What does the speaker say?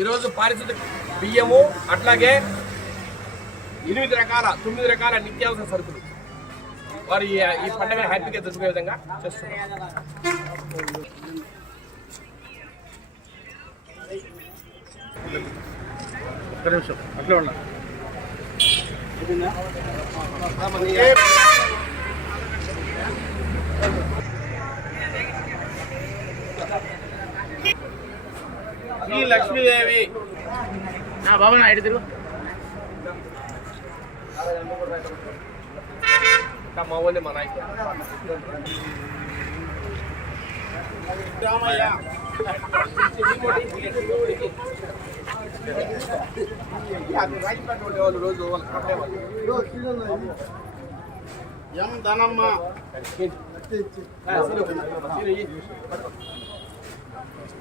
ఈరోజు పారిశుద్ధ్య బియ్యము అట్లాగే ఎనిమిది రకాల తొమ్మిది రకాల నిత్యావసర సరుకులు. వారు ఈ ఈ పండుగ హ్యాపీగా జరుపుకునే విధంగా చేస్తున్నారు. ఒక్క నిమిషం అట్లే ఉన్నా శ్రీ లక్ష్మీదేవి. బాబు నా ఇంకా మా మా వాళ్ళు రోజు వాళ్ళకి పట్టేవాళ్ళు. ఎం ధనమ్మ